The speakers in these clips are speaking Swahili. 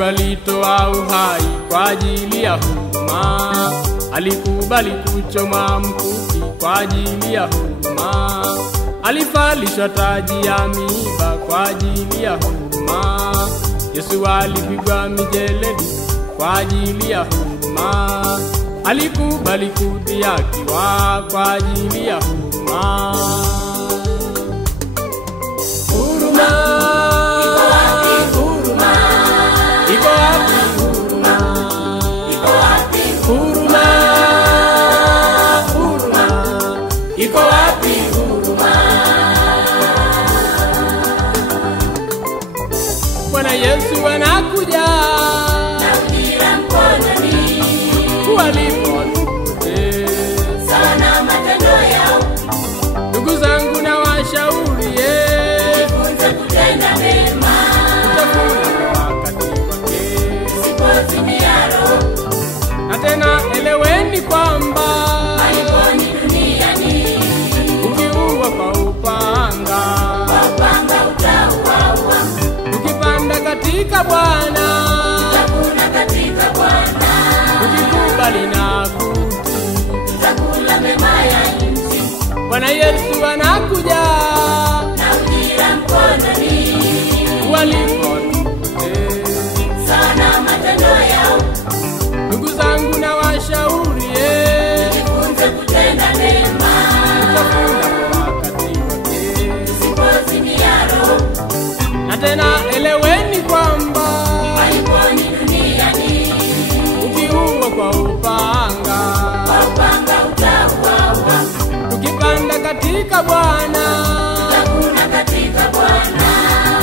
Yesu alitoa uhai kwa ajili ya huruma, alikubali kuchoma mkuki kwa ajili ya huruma, alivalishwa taji ya miiba kwa ajili ya huruma. Yesu alipigwa mijeledi kwa ajili ya huruma, alikubali kudhihakiwa kwa ajili ya huruma. Huruma iko wapi huruma? Bwana Yesu anakuja na ujira mkononi, walipote sana matendo yao. Ndugu zangu na washauri, jifunze kutenda mema, utafuna kwa wakati wake, usipozimia roho. Na tena eleweni kwamba maliponi duniani, ukiua kwa upanga, kwa upanga utauawa. ukipanda katika Bwana, Utakula katika Bwana, ukikubali na kutii, utakula mema ya nchi. Bwana Yesu anakuja na ujira mkononi, walipote sana matendo yao. ndugu zangu na washauri, jifunze kutenda mema, utafuna kwa wakati wake, usipozimia roho. na tena eleweni kwamba maliponi duniani, ukiua kwa upanga, kwa upanga utauawa. ukipanda katika Bwana, Utakula katika Bwana,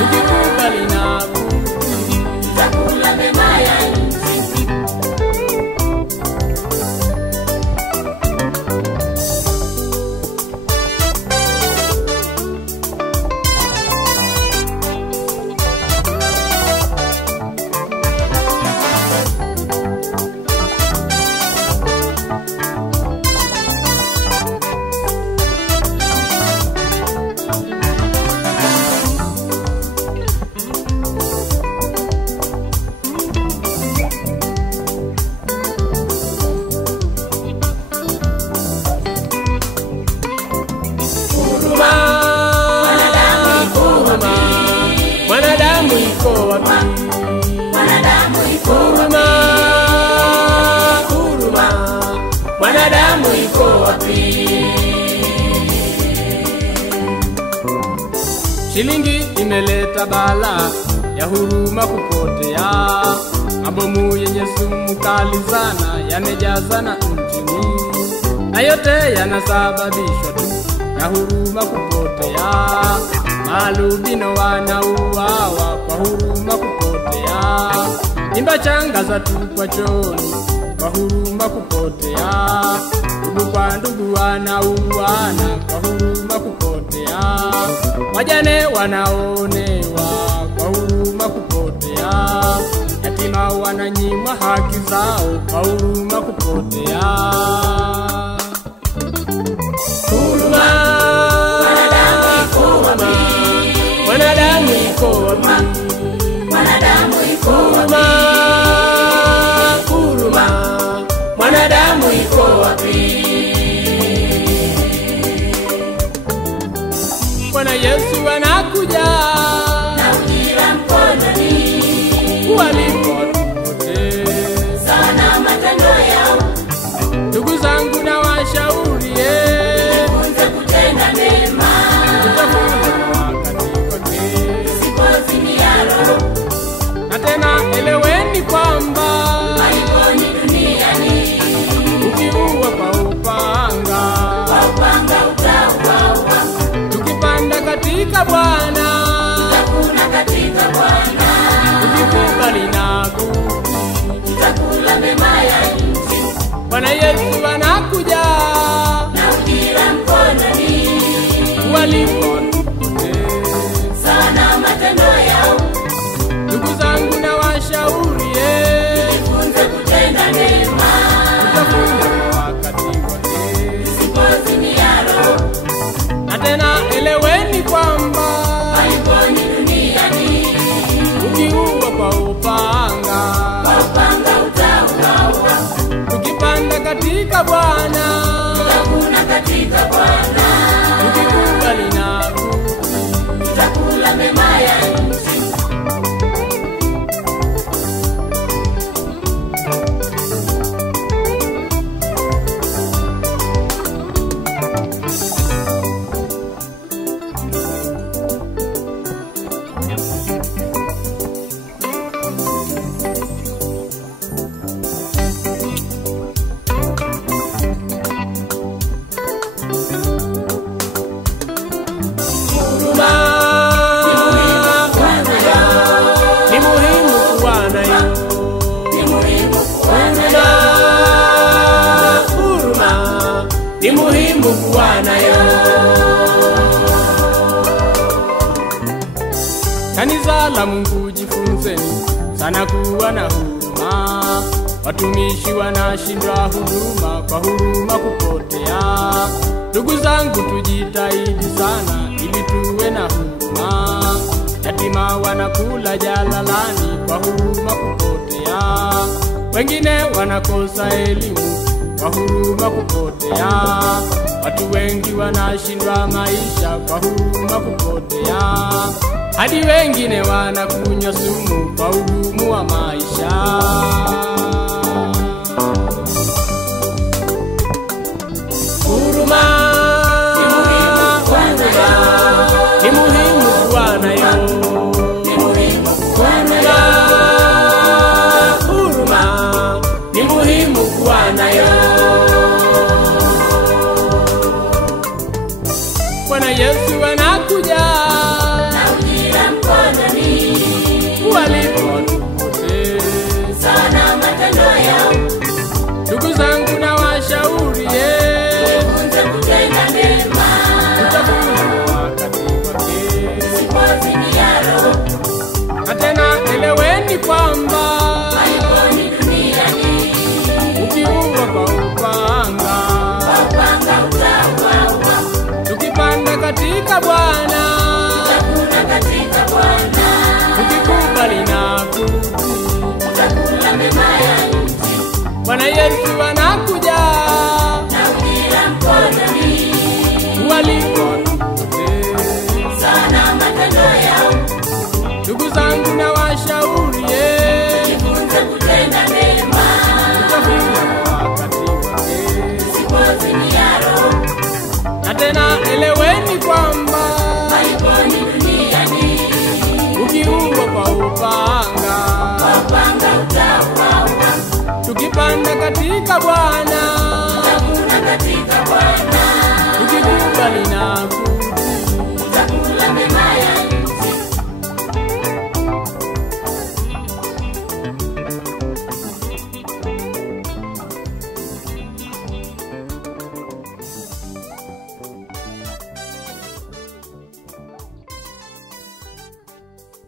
ukikubali na kutii, utakula mema ya nchi. Mwanadamu iko wapi? Mwanadamu iko Huruma, huruma, mwanadamu iko wapi? Shilingi imeleta bala ya huruma kupotea, mabomu yenye sumu kali sana yamejazana nchini, na yote yanasababishwa tu na huruma kupotea. Malubino wanauawa kwa huruma kupotea, mimba changa zatupwa chooni kwa huruma kupotea, ndugu kwa ndugu wanauana kwa huruma kupotea, wajane wanaonewa kwa huruma kupotea, yatima wananyimwa haki zao kwa huruma kupotea. Huruma, mwanadamu iko wapi? Mwanadamu iko Huruma, huruma, mwanadamu iko wapi? Bwana Yesu anakuja na ujira mkononi, walipote sana matendo yao. ndugu zangu na washauri, jifunze kutenda mema, utafuna kwa wakati wake, usipozimia roho. na tena eleweni kwamba maliponi duniani, ukiua kwa upanga, kwa upanga utauawa. tukipanda katika Bwana, katika Bwana, tutavuna katika Bwana, tukikubali na tutakula mema ya nchi. Ni muhimu kuwa nayo. Kanisa la Mungu, jifunzeni sana kuwa na huruma. Watumishi wanashindwa huduma, kwa huruma kupotea. Ndugu zangu, tujitahidi sana ili tuwe na huruma. Yatima wanakula jalalani, kwa huruma kupotea. Wengine wanakosa elimu, kwa huruma kupotea. Watu wengi wanashindwa maisha, kwa huruma kupotea. Hadi wengine wanakunywa sumu, kwa ugumu wa maisha. Huruma ni muhimu kuwa nayo. Huruma ni muhimu kuwa nayo. Bwana Yesu anakuja Na ujira mkononi, walipo watu wote sana matendo yao. Ndugu zangu, na washauri Jifunze kutenda mema, tutavuna wakati wake. usipozimia roho. Na tena eleweni kwamba Malikoni duniani, ukiua kwa upanga, kwa upanga utauawa. tukipanda katika Bwana, Tutakula katika Bwana, tukikubali na kutii. tutakula mema ya nchi. Bwana Yesu anakuja Na ujira mkononi, waliko watu wote. sana matendo yao. Ndugu zangu, na washauri Jifunze kutenda mema, tutavuna kwa wakati wake. usipozimia roho. Na tena eleweni kwamba Malikoni duniani, ukiua kwa upanga, kwa upanga utauawa. tukipanda katika Bwana, Tutakula katika Bwana,